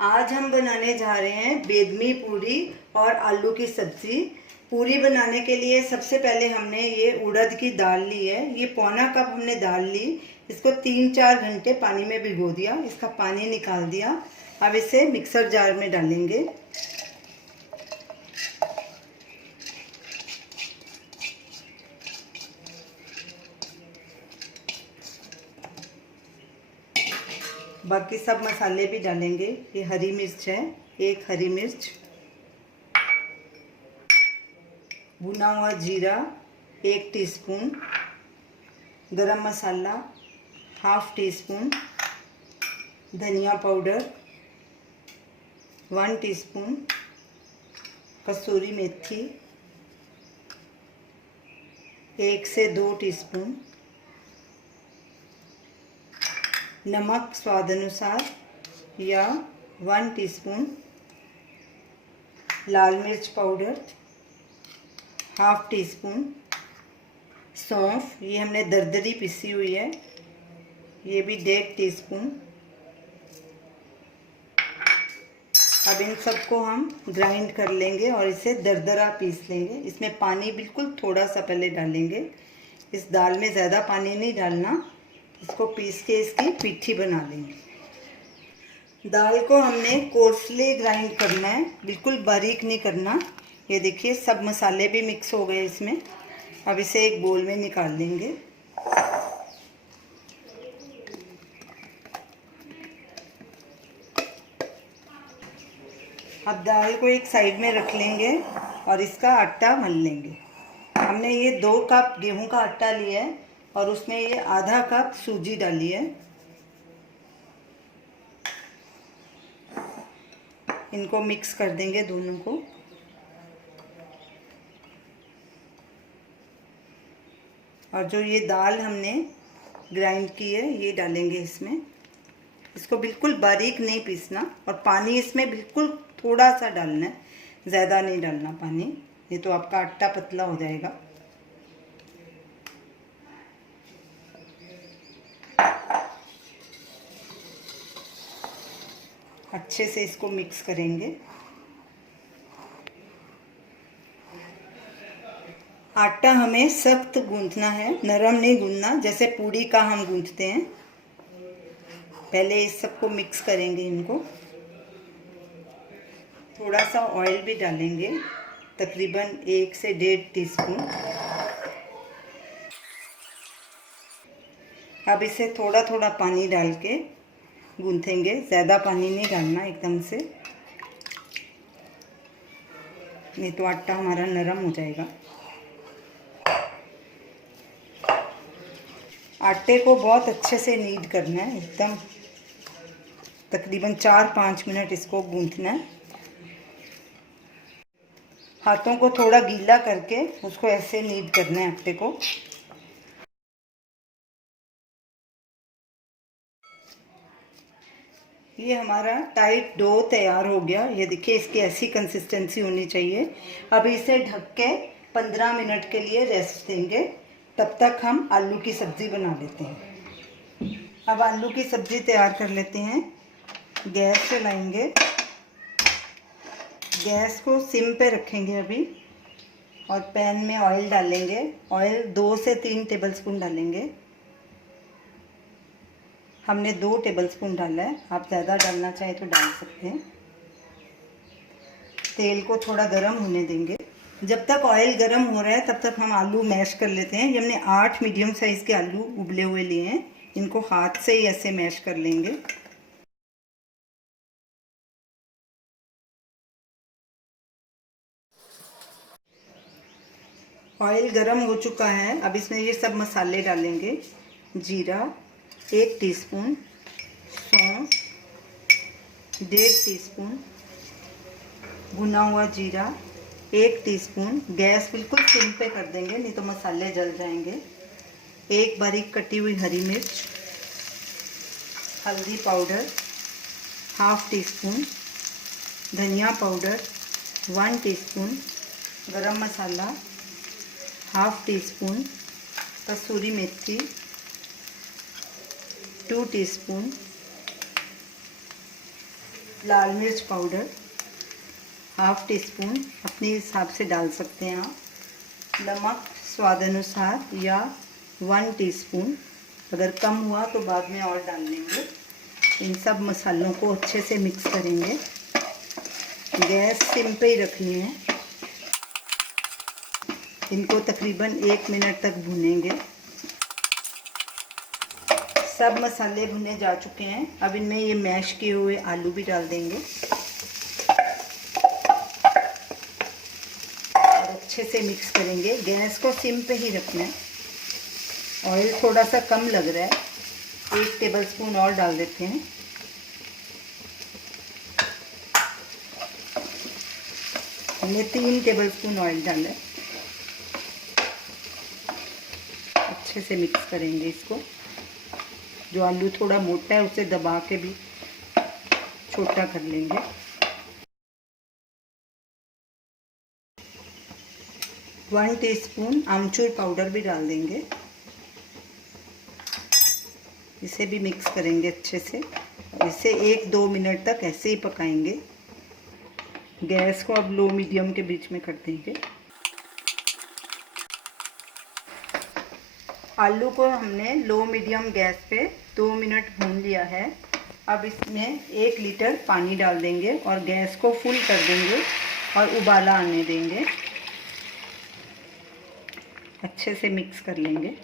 आज हम बनाने जा रहे हैं बेदमी पूरी और आलू की सब्जी। पूरी बनाने के लिए सबसे पहले हमने ये उड़द की दाल ली है। ये पौना कप हमने दाल ली। इसको 3-4 घंटे पानी में भिगो दिया, इसका पानी निकाल दिया। अब इसे मिक्सर जार में डालेंगे। बाकी सब मसाले भी डालेंगे। ये हरी मिर्च है, 1 हरी मिर्च, भुना हुआ जीरा 1 टीस्पून, गरम मसाला 1/2 टीस्पून, धनिया पाउडर 1 टीस्पून, कसूरी मेथी 1 से 2 टीस्पून, नमक स्वाद अनुसार या 1 टीस्पून, लाल मिर्च पाउडर 1/2 टीस्पून, सौंफ ये हमने दरदरी पिसी हुई है, ये भी 1.5 टीस्पून। अब इन सबको हम ग्राइंड कर लेंगे और इसे दरदरा पीस लेंगे। इसमें पानी बिल्कुल थोड़ा सा पहले डालेंगे। इस दाल में ज़्यादा पानी नहीं डालना। इसको पीस के इसकी पिट्ठी बना लेंगे। दाल को हमने कोर्सली ग्राइंड करना है, बिल्कुल बारीक नहीं करना। ये देखिए सब मसाले भी मिक्स हो गए इसमें। अब इसे एक बोल में निकाल लेंगे। अब दाल को एक साइड में रख लेंगे और इसका आटा मल लेंगे। हमने ये 2 कप गेहूं का आटा लिया है और उसमें ये आधा कप सूजी डाली है। इनको मिक्स कर देंगे दोनों को। और जो ये दाल हमने ग्राइंड की है ये डालेंगे इसमें। इसको बिल्कुल बारीक नहीं पीसना और पानी इसमें बिल्कुल थोड़ा सा डालना है, ज़्यादा नहीं डालना पानी, नहीं तो आपका आटा पतला हो जाएगा। अच्छे से इसको मिक्स करेंगे। आटा हमें सख्त गूंथना है, नरम नहीं गूंथना, जैसे पूड़ी का हम गूंथते हैं। पहले इस सबको मिक्स करेंगे इनको। थोड़ा सा ऑयल भी डालेंगे, तकरीबन 1 से 1.5 टीस्पून। अब इसे थोड़ा थोड़ा पानी डाल के गूंथेंगे, ज़्यादा पानी नहीं डालना एकदम से, नहीं तो आटा हमारा नरम हो जाएगा। आटे को बहुत अच्छे से नीड करना है, एकदम तकरीबन 4-5 मिनट इसको गूंथना है। हाथों को थोड़ा गीला करके उसको ऐसे नीड करना है आटे को। ये हमारा टाइट डो तैयार हो गया। ये देखिए इसकी ऐसी कंसिस्टेंसी होनी चाहिए। अब इसे ढक के 15 मिनट के लिए रेस्ट देंगे। तब तक हम आलू की सब्ज़ी बना लेते हैं। अब आलू की सब्ज़ी तैयार कर लेते हैं। गैस चलाएंगे, गैस को सिम पे रखेंगे अभी और पैन में ऑयल डालेंगे। ऑयल 2 से 3 टेबलस्पून डालेंगे। हमने 2 टेबलस्पून डाला है, आप ज़्यादा डालना चाहे तो डाल सकते हैं। तेल को थोड़ा गर्म होने देंगे। जब तक ऑयल गर्म हो रहा है तब तक हम आलू मैश कर लेते हैं। ये हमने 8 मीडियम साइज़ के आलू उबले हुए लिए हैं। इनको हाथ से ही ऐसे मैश कर लेंगे। ऑयल गर्म हो चुका है। अब इसमें ये सब मसाले डालेंगे। जीरा 1 टीस्पून, सौंफ 1.5 टीस्पून, भुना हुआ जीरा 1 टीस्पून। गैस बिल्कुल सिम पे कर देंगे, नहीं तो मसाले जल जाएंगे। 1 बारीक कटी हुई हरी मिर्च, हल्दी पाउडर 1/2 टीस्पून, धनिया पाउडर 1 टीस्पून, गरम मसाला 1/2 टीस्पून, कसूरी मेथी 2 टीस्पून, लाल मिर्च पाउडर हाफ टी स्पून, अपने हिसाब से डाल सकते हैं आप। नमक स्वाद अनुसार या 1 टीस्पून, अगर कम हुआ तो बाद में और डाल लेंगे। इन सब मसालों को अच्छे से मिक्स करेंगे। गैस सिम पे ही रखनी है। इनको तकरीबन 1 मिनट तक भूनेंगे। सब मसाले भुने जा चुके हैं। अब इनमें ये मैश किए हुए आलू भी डाल देंगे और अच्छे से मिक्स करेंगे। गैस को सिम पे ही रखना है। ऑयल थोड़ा सा कम लग रहा है, 1 टेबलस्पून और डाल देते हैं। हमने 3 टेबलस्पून ऑयल डाला है। अच्छे से मिक्स करेंगे इसको। जो आलू थोड़ा मोटा है उसे दबा के भी छोटा कर लेंगे। वन टीस्पून आमचूर पाउडर भी डाल देंगे। इसे भी मिक्स करेंगे अच्छे से। इसे 1-2 मिनट तक ऐसे ही पकाएंगे। गैस को अब लो मीडियम के बीच में कर देंगे। आलू को हमने लो मीडियम गैस पे 2 मिनट भून लिया है। अब इसमें 1 लीटर पानी डाल देंगे और गैस को फुल कर देंगे और उबाला आने देंगे। अच्छे से मिक्स कर लेंगे।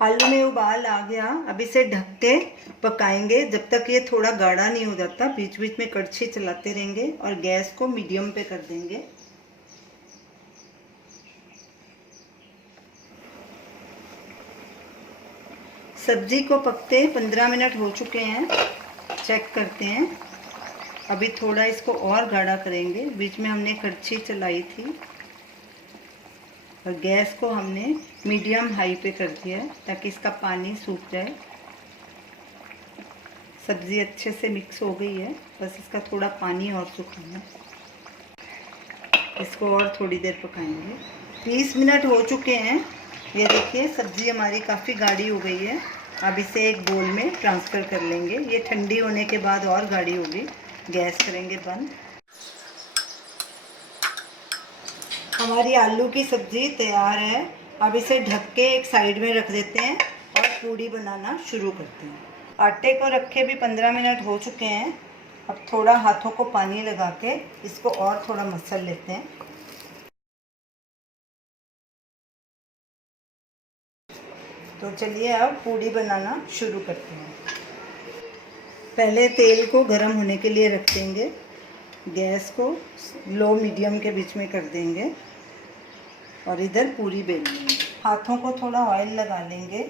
आलू में उबाल आ गया। अब इसे ढक के पकाएंगे जब तक ये थोड़ा गाढ़ा नहीं हो जाता। बीच बीच में कड़छी चलाते रहेंगे और गैस को मीडियम पे कर देंगे। सब्जी को पकते 15 मिनट हो चुके हैं। चेक करते हैं। अभी थोड़ा इसको और गाढ़ा करेंगे। बीच में हमने कड़छी चलाई थी और गैस को हमने मीडियम हाई पे कर दिया है ताकि इसका पानी सूख जाए। सब्ज़ी अच्छे से मिक्स हो गई है, बस इसका थोड़ा पानी और सुखाना है। इसको और थोड़ी देर पकाएंगे। 30 मिनट हो चुके हैं। ये देखिए सब्ज़ी हमारी काफ़ी गाढ़ी हो गई है। अब इसे एक बोल में ट्रांसफ़र कर लेंगे। ये ठंडी होने के बाद और गाढ़ी होगी। गैस करेंगे बंद। हमारी आलू की सब्ज़ी तैयार है। अब इसे ढक के एक साइड में रख देते हैं और पूड़ी बनाना शुरू करते हैं। आटे को रखे भी 15 मिनट हो चुके हैं। अब थोड़ा हाथों को पानी लगा के इसको और थोड़ा मसल लेते हैं। तो चलिए अब पूड़ी बनाना शुरू करते हैं। पहले तेल को गर्म होने के लिए रख देंगे। गैस को लो मीडियम के बीच में कर देंगे और इधर पूरी बेल लेंगे। हाथों को थोड़ा ऑयल लगा लेंगे।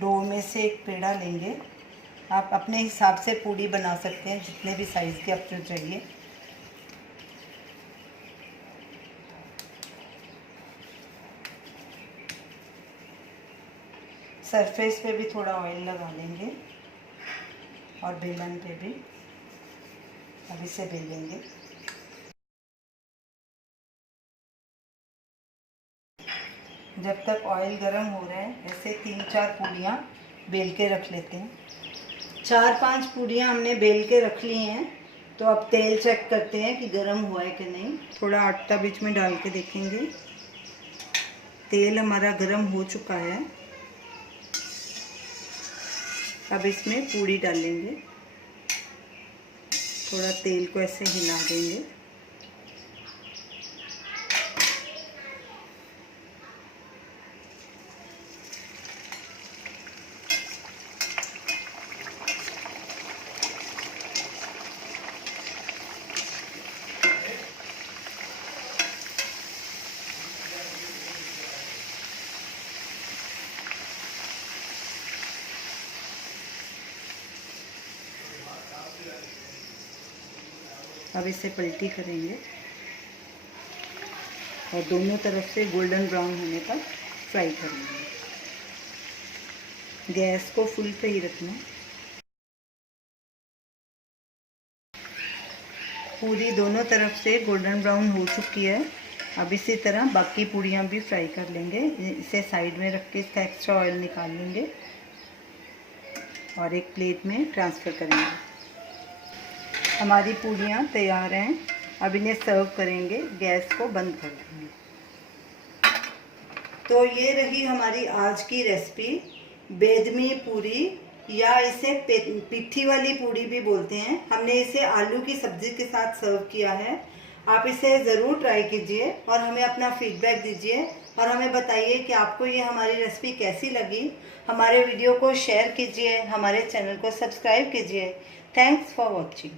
डो में से एक पेड़ा लेंगे। आप अपने हिसाब से पूड़ी बना सकते हैं, जितने भी साइज़ के आपको चाहिए। सरफेस पे भी थोड़ा ऑयल लगा लेंगे और बेलन पे भी। अब इसे बेलेंगे। जब तक ऑयल गर्म हो रहा है ऐसे 3-4 पूड़ियाँ बेल के रख लेते हैं। 4-5 पूड़ियाँ हमने बेल के रख ली हैं। तो अब तेल चेक करते हैं कि गर्म हुआ है कि नहीं। थोड़ा आटा बीच में डाल के देखेंगे। तेल हमारा गर्म हो चुका है। अब इसमें पूड़ी डालेंगे। थोड़ा तेल को ऐसे हिला देंगे। अब इसे पलटी करेंगे और दोनों तरफ से गोल्डन ब्राउन होने तक फ्राई कर लेंगे। गैस को फुल पे ही रखना। पूरी दोनों तरफ से गोल्डन ब्राउन हो चुकी है। अब इसी तरह बाकी पूड़ियाँ भी फ्राई कर लेंगे। इसे साइड में रख के इसका एक्स्ट्रा ऑयल निकाल लेंगे और एक प्लेट में ट्रांसफ़र करेंगे। हमारी पूड़ियाँ तैयार हैं। अब इन्हें सर्व करेंगे, गैस को बंद कर देंगे। तो ये रही हमारी आज की रेसिपी, बेदमी पूरी, या इसे पिट्ठी वाली पूड़ी भी बोलते हैं। हमने इसे आलू की सब्ज़ी के साथ सर्व किया है। आप इसे ज़रूर ट्राई कीजिए और हमें अपना फीडबैक दीजिए और हमें बताइए कि आपको ये हमारी रेसिपी कैसी लगी। हमारे वीडियो को शेयर कीजिए, हमारे चैनल को सब्सक्राइब कीजिए। Thanks for watching.